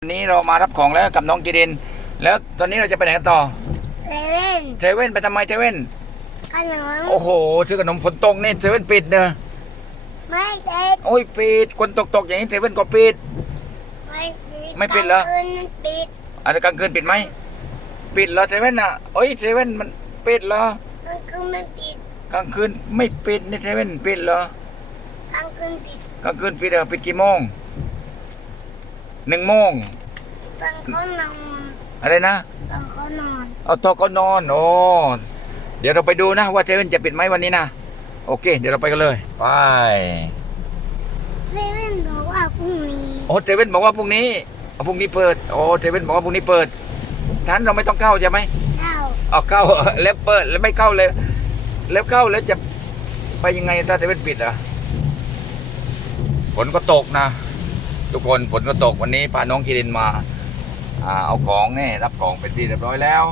วันนี้เรามารับของแล้วกับน้องกิริน แล้วตอนนี้เราจะไปไหนกันต่อเซเว่นเซเว่นไปทำไมเซเว่นขนมโอ้โหซื้อขนมฝนตกนี่เซเว่นปิดเนอะไม่เด็ดโอ้ยปิดคนตกตกๆอย่างนี้เซเว่นก็ปิด ไม่ปิดไม่ปิดเหรอกลางคืนมันปิดอันนี้กลางคืนปิดไหมปิดเหรอเซเว่นอะโอ้ยเซเว่นมันปิดเหรอกลางคืนมันปิดกลางคืนไม่ปิดนี่เซเว่นปิดเหรอกลางคืนปิดกลางคืนปิดเหรอปิดกี่โมง หนึ่งโมงตอนเขานอนอะไรนะตอนเขานอนเอาโตะก็นอนโอ้เดี๋ยวเราไปดูนะว่าเซเว่นจะปิดไหมวันนี้นะโอเค เดี๋ยวเราไปกันเลยไปเซเว่นบอกว่าพรุ่งนี้โอ้เซเว่นบอกว่าพรุ่งนี้เอาพรุ่งนี้เปิดโอ้เซเว่นบอกว่าพรุ่งนี้เปิดท่านเราไม่ต้องเข้าใช่ไหมเข้าเอาเข้าแล้วเปิดแล้วไม่เข้าเลย แล้วเข้าแล้วจะไปยังไงถ้าเซเว่นปิดอะฝนก็ตกนะ ทุกคนฝนก็ตกวันนี้พาน้องคิรินมาอ่าเอาของเนี่ยรับของเป็นที่เรียบร้อยแล้ว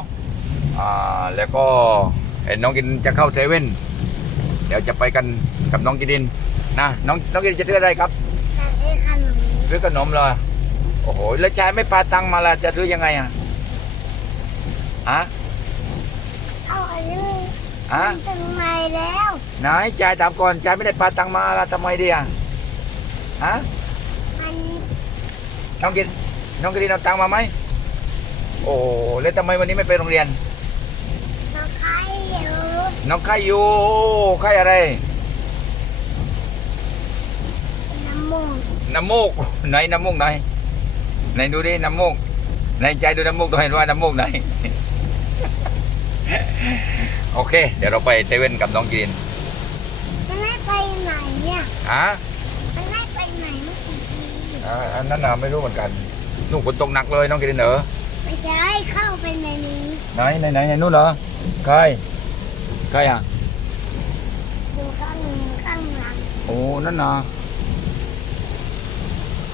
อ่าแล้วก็เห็นน้องกินจะเข้าเซเว่นเดี๋ยวจะไปกันกับน้องกิรินนะน้องน้องกิรินจะซื้ออะไรครับแต่ไอ้ขนมซื้อขนมเลยโอ้โหแล้วชายไม่ปาตังค์มาละจะซื้อยังไงอะอะเอาอันนี้อะมันถึงไหนแล้วไหนชายถามก่อนชายไม่ได้ปาตังค์มาละทำไมดีอะฮะมัน น้องกินน้องกินเอาตังค์มาไหมโอ้โหแล้วทำไมวันนี้ไม่ไปโรงเรียนมาขายอยู่น้องไข่อยู่ไข่อะไร น้ำมูกน้ำมูกไหนน้ำมูกไหนไหนดูดิน้ำมูกไหนใจดูน้ำมูกตัวเห็นว่าน้ำมูกไหน โอเค เดี๋ยวเราไปเซเว่นกับน้องกินมันได้ไปไหนเนี่ยฮะ มันได้ไปไหนเมื่อกี้ อ่าอันนั้นน่ะไม่รู้เหมือนกันนู่นฝนตกหนักเลยน้องกินเหรอไม่ใช่เข้าไปในนี้ไหนไหนไหนไหนนู่นเหรอใครใครอะดูข้างข้างหลังโอ้นั่นน่ะ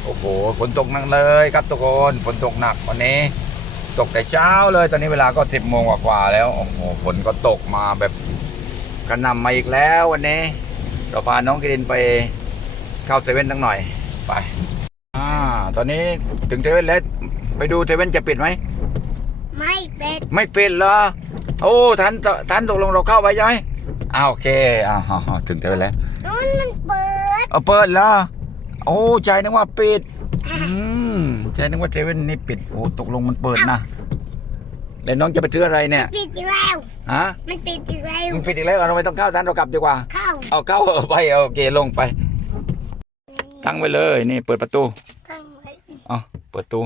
โอ้โหฝนตกหนักเลยครับทุกคนฝนตกหนักวันนี้ ตกแต่เช้าเลยตอนนี้เวลาก็สิบโมงกว่าๆแล้วโอ้โหฝนก็ตกมาแบบกระหน่ำมาอีกแล้ววันนี้ เราพาน้องกินไปเข้าเซเว่นตั้งหน่อยไปอ่า ตอนนี้ถึงเซเว่นแล้ว ไปดูเซเว่นจะปิดไหม ไม่เป็ดไม่ปิดเหรอ โอ้ทันทันตกลงเราเข้าไปใช่ไหมอ้าวโอเคอ้าวถึงเจอแล้วนู้นมันเปิดเอาเปิดเหรอ โอ้ใจนึกว่าปิด อืมใจนึกว่าเซเว่นนี่ปิด โอ้ตกลงมันเปิดนะ แล้วน้องจะไปซื้ออะไรเนี่ย ปิดอีกแล้วฮะมันปิดอีกแล้วมันปิดอีกแล้วเราไม่ต้องเข้าทันเรากลับดีกว่า เข้า เอาเข้าไปโอเคลงไป ตั้งไว้เลยนี่เปิดประตูตั้งไว้อ๋อ เปิดประตู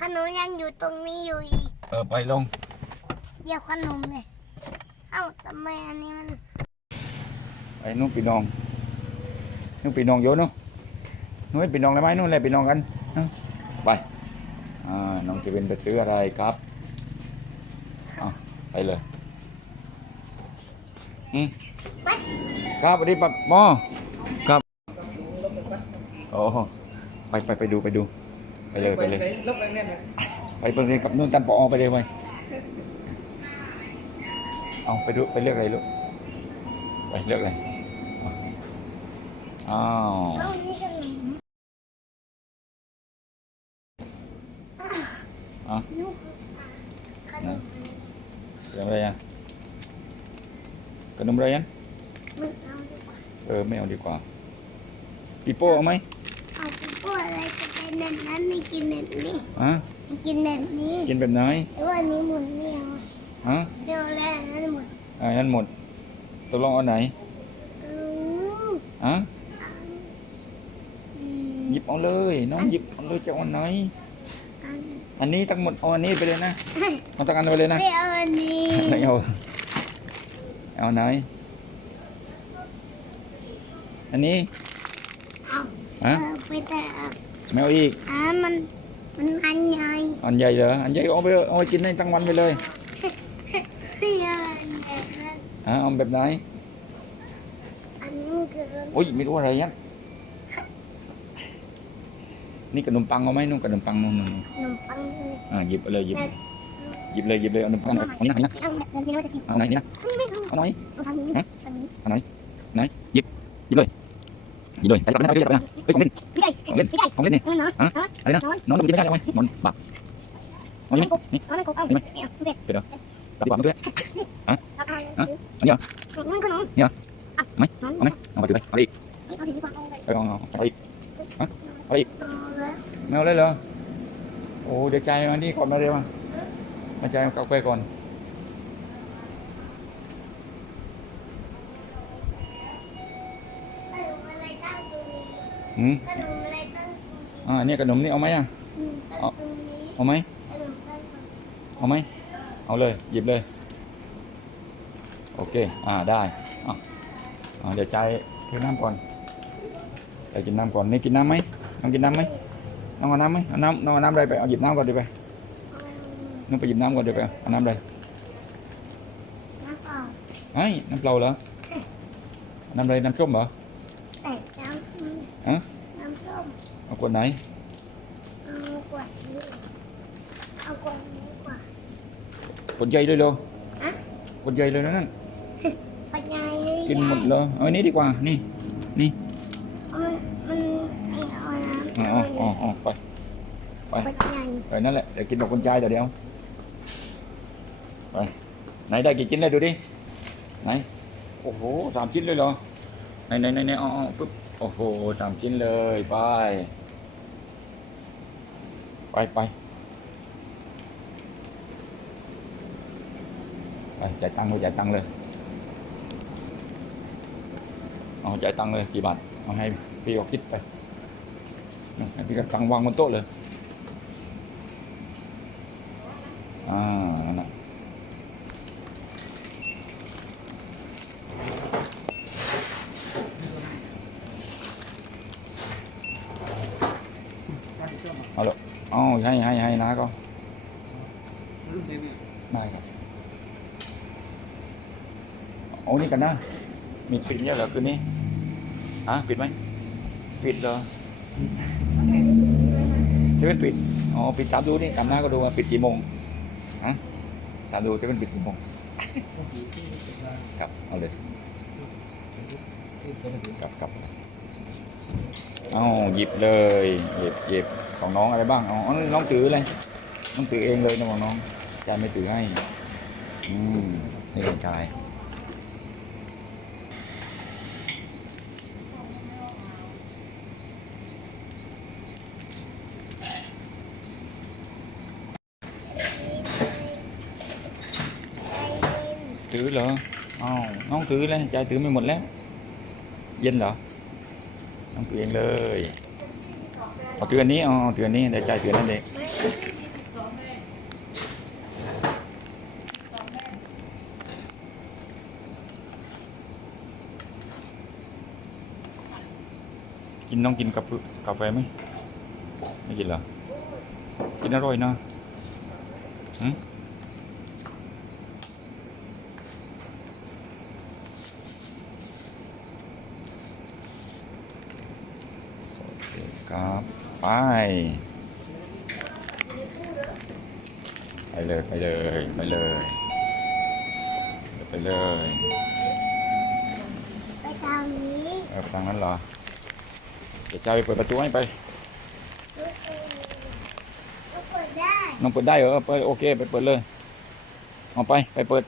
ขนมยังอยู่ตรงนี้อยู่อีก เออไปลงเดี๋ยวขนมเลยเอ้าทำไมอันนี้มันไอ้นู่นปีน้องนู่นปีน้องโยนเนาะนู่นปีน้องอะไรไหมนู่นแหละปีน้องกันเนาะไปอ่าน้องจะเป็นไปซื้ออะไรครับอะไปเลยอืมครับสวัสดีปักหมอครับ โอ้ไปไปไปดูไปดู ไปเลยไปเลยไปไปเรียนกับนู่นตันปอไปเลยไปเอาไปดูไปเลือกอะไรลูกไปเลือกเลยอ้าวเอ้านี่ขนมอ้าวลูกขนมขนมอะไรอะขนมอะไรยันมึงเอาดีกว่าเออไม่เอาดีกว่าปีโป้เอาไหม แบบนั้นไม่กินแบบนี้ฮะไม่กินแบบนี้กินแบบไหนแต่ว่าอันนี้หมดไม่เอาฮะเดี๋ยวแล้วอันนั้นหมดอ่านั่นหมดตกลงเอาไหนอืมฮะอืมหยิบเอาเลย น้องหยิบเอาเลยจะเอาอันไหน อันอันนี้ทั้งหมดเอาอันนี้ไปเลยนะเอาทั้งอันไปเลยนะ ไม่เอาอันนี้ไม่เอาเอาไหน อันนี้เอาฮะเออไปแต่เอา ไม่เอาอีกอ่ามันมันอันใหญ่อันใหญ่เหรออันใหญ่เอาไปเอาไปกินให้ทั้งวันไปเลยไม่เอาอันแบบนั้นฮะเอาแบบไหนอันนี้มันคือรสโอ้ยไม่รู้อะไรยันนี่ขนมปังเอาไหมนู่นขนมปังนู่นนู่นขนมปังเลยอ่าหยิบเอาเลยหยิบหยิบเลยหยิบเลยเอาขนมปังเอาเอาไหนนะเอาแบบนี้ว่าจะกินเอาไหนนี่นะไม่เอาเอาไหนเอาทางนี้ฮะทางนี้เอาไหนไหนหยิบหยิบเลย นี่ด้วยไปกลับนะไปกลับนะเฮ้ยของเล่นพี่ใหญ่ของเล่นพี่ใหญ่ของเล่นนี่นอนนอนฮะอะไรนะนอนน้องมันกินไม่ได้เอาไว้นอนบักเอานี่นี่นอนกบเอาเห็นไหมเอาเบ็ดกลับดีกว่ามันด้วยเอาเอาอันนี้เหรอมันขนมไหมเอาไหมเอาไปถือไปเอาอีกเอาถึงดีกว่าเอาไปเอาเอาเอาอีกเอาแล้วไม่เอาเลยเหรอโอ้เดี๋ยวใจายมานี่ก่อนมาเร็วมามาใจายกาแฟก่อน อืมขนมอะไรตั้งตรงนี้อ่าเนี่ยขนมนี่เอาไหมอะอืมตั้งตรงนี้เอาไหมขนมตั้งตรงนี้เอาไหมเอาเลยหยิบเลย โอเค อ่าได้อะอ่าเดี๋ยวใจายกินน้ำก่อนใจกินน้ำก่อนนี่กินน้ำไหมน้องกินน้ำไหมน้องเอาน้ำไหมเอาน้ำน้องเอาน้ำอะไรไปเอาหยิบน้ำก่อนดีไปเอาน้องไปหยิบน้ำก่อนดีไปเอาน้ำอะไรน้ำเปล่าไอ้ยน้ำเปล่าเหรอน้ำอะไรน้ำส้มเหรอแต่น้ำ ฮะน้ำส้มเอาขวดไหน เอากวดนี้เอากวดนี้กว่าขวดใหญ่เลยเหรออะขวดใหญ่เลยนะนั่นปัญญากินหมดเลยเอาอันนี้ดีกว่า นี่ นี่มันมันไม่เอาน้ำอ๋ออ๋ออ๋อไป ปัญญาไปนั่นแหละ เดี๋ยวกินดอกกุญแจเดี๋ยวเดียว ไป ไหนได้กี่ชิ้นเลยดูดิ ไหน โอ้โหสามชิ้นเลยเหรอ ไหนไหนไหนไหนอ๋ออ๋อปุ๊บ โอ้โหสามชิ้นเลยไป ไปไปไปจ่ายตังค์เลยจ่ายตังค์เลย เอาจ่ายตังค์เลยกี่บาท เอาให้พี่ก็คิดไปพี่ก็ตังค์วางบนโต๊ะเลย อ่านั่นน่ะาละอ๋อให้ให้ให้นะก็ ได้ครับโอ้นี่กันนะ มีปิดเนี่ยเหรอคืนนี้ฮะปิดไหมปิดเหรอเซเว่นปิดอ๋อปิดตามดูนี่ตามหน้าก็ดูว่าปิดกี่โมงฮะตามดูจะเป็นปิดกี่โมงครับเอาเลยครับครับเอาหยิบเลยหยิบหยิบของน้องอะไรบ้างอ๋อน้องถือเลยน้องถือเองเลยนะของน้อง ยายไม่ถือให้ อืม นี่เป็นชายถือเหรออ้าวน้องถือเลยใจายถือไม่หมดแล้ว เย็นเหรอ น้องถือเองเลยเอาถืออันนี้อ๋อถืออันนี้เดี๋ยวใจายถือนั่นเอง กินน้องกินกับกาแฟไหมไม่กินเหรอ กินอร่อยนะหืมครับไปไปเลยไปเลยไปเลยไปเลยไปทางนี้เอาทางนั้นเหรอ เดี๋ยวจะไปเปิดประตูให้ไปก็เปิดได้น้องเปิดได้เหรอเปิดโอเคไปเปิดเลยเอาไปไปเปิด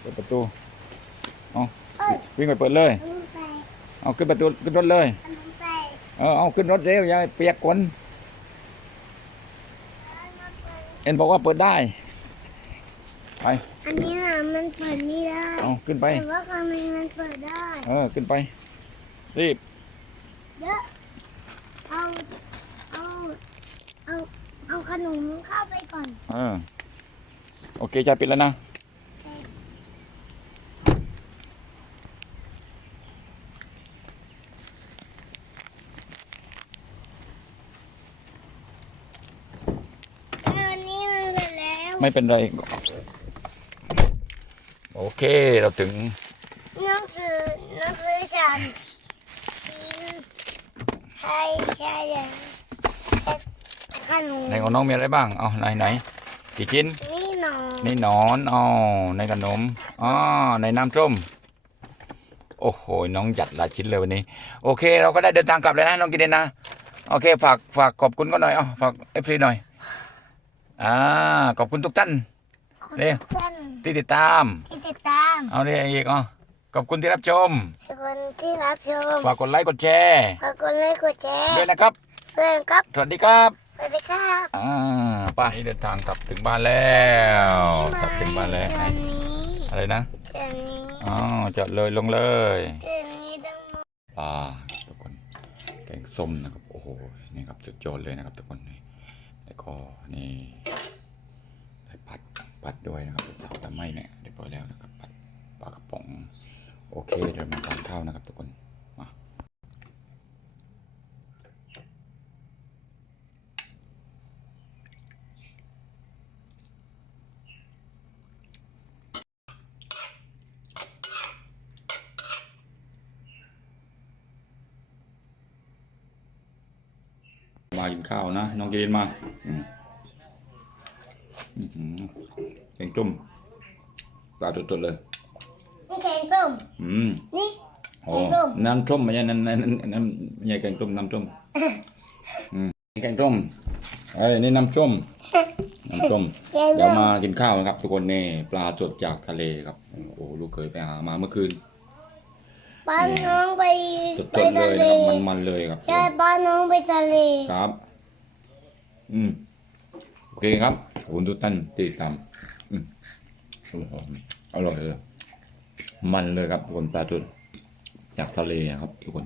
เปิดประตูเอาวิ่งไปเปิดเลยขนมใส่เอาขึ้นประตูขึ้นรถเลยขนมใส่เออเอาขึ้นรถเร็วอย่าเปียกฝนเอ็นบอกว่าเปิดได้ ไปอันนี้น่ะมันเปิดไม่ได้เอาขึ้นไป แต่ว่าข้างในมันเปิดได้ เออขึ้นไปรีบ เยอะเอา เอา เอา เอาขนมเข้าไปก่อนเออโอเคจะปิดแล้วนะ อันนี้มันเสร็จแล้วไม่เป็นไร โอเคเราถึง หนังสือหนังสือฉันกินให้ใช่เลย ขนมในของน้องมีอะไรบ้าง เอาไหนไหนกี่ชิ้น นี่หนอนนี่หนอนอ๋อในขนมอ๋อในน้ำส้ม โอ้โห น้องจัดหลายชิ้นเลยวันนี้ โอเค เราก็ได้เดินทางกลับเลยนะ น้องกินเดนนะ โอเค ฝาก ฝากขอบคุณก็หน่อยเอ๋อฝากเอฟซีหน่อย อ่า ขอบคุณทุกท่านเร็วท่านที่ติดตาม ที่ติดตาม เอาเลยอีกอ๋อขอบคุณที่รับชมทุกคนที่รับชม ฝากกดไลค์กดแชร์ ฝากกดไลค์กดแชร์ด้วยนะครับเพื่อนครับ สวัสดีครับส วัสดีครับอ่าไปเดินทางกลับถึงบ้านแล้วกลับถึงบ้านแล้ว เดือนนี้อะไรนะเดือนนี้อ๋อจอดเลยลงเลยเดือนนี้ต้องหมดปลาทุกคนแกงส้มนะครับโอ้โหนี่ครับสุดยอดเลยนะครับทุกคนนี่แล้วก็นี่ได้ผัดผัดด้วยนะครับสาวตะไม้เนี่ยเรียบร้อยแล้วนะครับผัดปลากระป๋องโอเคเดี๋ยวมาทานข้าวนะครับทุกคน มามากินข้าวนะ น้องกินมาอืมอื้อหือแกงจุ่มปลาสดๆเลย นี่แกงส้มอืมนี่โอ้แกงส้มน้ำส้มไม่ใช่น้ำน้ำน้ำไม่ใช่แกงส้มน้ำส้มอืมแกงส้มเอ้ยนี่น้ำส้มน้ำส้มแกงเดี๋ยวส้มมากินข้าวนะครับ ทุกคนนี่ปลาสดจากทะเลครับ โอ้โหลูกเคยไปหามาเมื่อคืน ป้าน้องไปสดไปๆเลทะยเลนะครับมันๆเลยครับ ใช่ป้าน้องไปทะเล ครับ อืม โอเคครับขอบคุณทุกท่านที่ติดตามอืมโอ้โหอร่อยเลย มันเลยครับทุกคนปลาสดจากทะเลนะครับ ทุกคน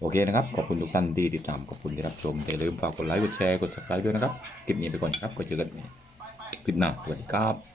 โอเคนะครับ ขอบคุณทุกท่านที่ติดตาม ขอบคุณที่รับชม อย่าลืมฝากกดไลค์ กดแชร์ กด subscribe ด้วยนะครับ คลิปนี้ไปก่อนครับก็เจอกันใหม่คลิปหน้า สวัสดีครับ